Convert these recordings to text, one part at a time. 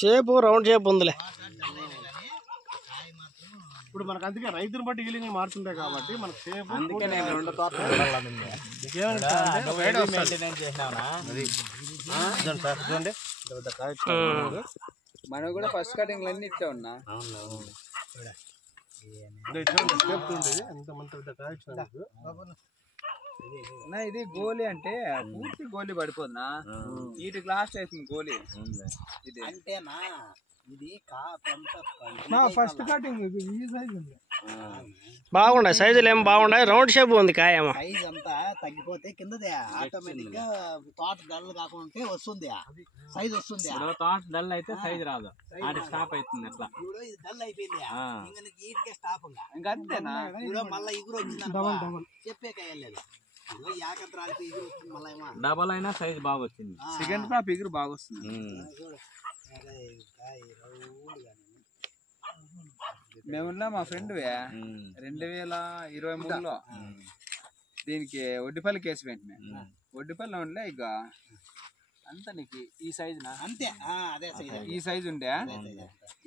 Shape round shape ఉందిలే. ఇప్పుడు మనకు అందుకే రైతుని బట్టి హీలింగ్ మారుతుంటాయి కాబట్టి మనకు షేప్. అందుకే నేను 2 తోటలు చూడండి మనం కూడా ఫస్ట్ కటింగ్ అన్ని ఇట్లా ఉన్నా. ఇది గోలీ అంటే పూర్తి గోలీ పడిపోతున్నా, వీటికి లాస్ట్ అవుతుంది గోలీ. ఇది అంటేనా ఇది ఫస్ట్ కటింగ్ బాగుండాయి, సైజులు ఏం బాగుండాయి. రౌండ్ షేప్ ఉంది కాయమో. సైజ్ అంతా తగ్గిపోతే కిందదే ఆటోమేటిక్ గా తోట డల్ కాకుండా వస్తుంది, సైజ్ వస్తుంది. తోట డల్ అయితే సైజ్ రాదు, స్టాప్ అవుతుంది. అట్లా ఇప్పుడు ఇది డల్ అయిపోయింది, ఇంకా ఈటికే స్టాప్ ఇంకా అంతేనా. ఇప్పుడు మళ్ళీ ఇగురు వచ్చింది చెప్పే కయ్యలేదు. యాకంత్రాలకి ఇగురు వచ్చింది, మళ్ళీ డబల్ అయినా సైజ్ బాగా వచ్చింది. సెకండ్ క్రాప్ ఇగురు బాగా వస్తుంది. మేమున్నా మా ఫ్రెండ్ 2023లో దీనికి ఒడ్డిపల్లి కేసు వెంటనే ఒడ్డిపల్లి ఉండే ఇక అంత నీకు ఈ సైజు అంతే. అదే సైజ్, ఈ సైజు ఉండే,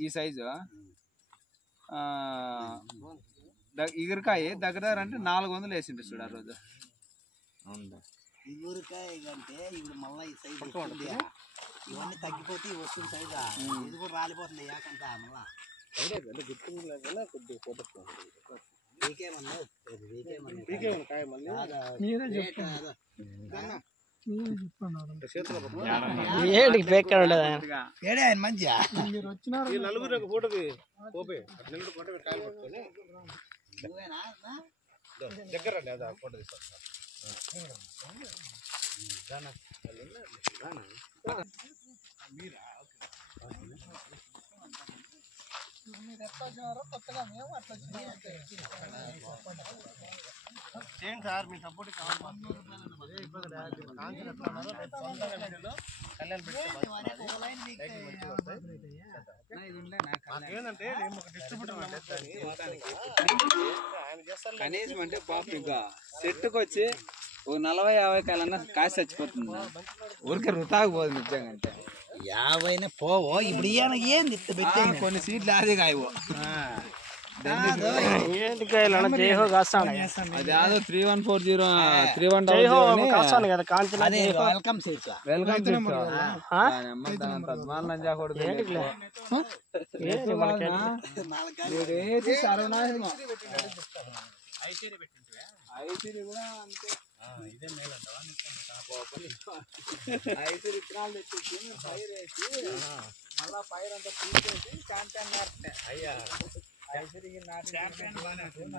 ఈ సైజు ఇగురికాయ దగ్గర అంటే 400 వేసిండు చూడు ఆ రోజు. ఇగురికాయ అంటే ఇప్పుడు మళ్ళీ ఈ సైజ్ ఇవన్నీ తగ్గిపోతే వస్తుంది సైజ్. ఇది కూడా రాలిపోతుంది యాకంతా మళ్ళా. ఏంటికి పేక్కడ ఉండదు ఏడే ఆయన మంచిగా నలుగురు ఫోటోకి దగ్గర ఫోటో తీసుకో. చేయండి సార్, మీ సపోర్ట్ కావాలి. ఏంటంటే కనీసం అంటే పాపం ఇంకా చెట్టుకు వచ్చి ఒక 40-50 కాయలన్నా కాసి చచ్చిపోతుంది. ఊరికే వృతాకు పోదు నిజంగా. అంటే 50 పోవో ఇప్పుడు ఏంది కొన్ని సీట్లు అదే కాయవు. ఏంటి కాయలు జైహో కాస్తాను. అది యాదో 3140 31 కాస్తాను కదా కాంచన. వెల్కమ్ సీట్స్, వెల్కమ్ సర్వనాశనం. ఐసిరి కూడా అంతే. ఐసిరి విత్తనాలు తెచ్చేసి పైరు వేసి మళ్ళా పైరు అంతా తీసేసి క్యాంపెయిన్ నాటినే. అయ్యా ఐసిరికి క్యాంపెయిన్ బాగానే వస్తుంది.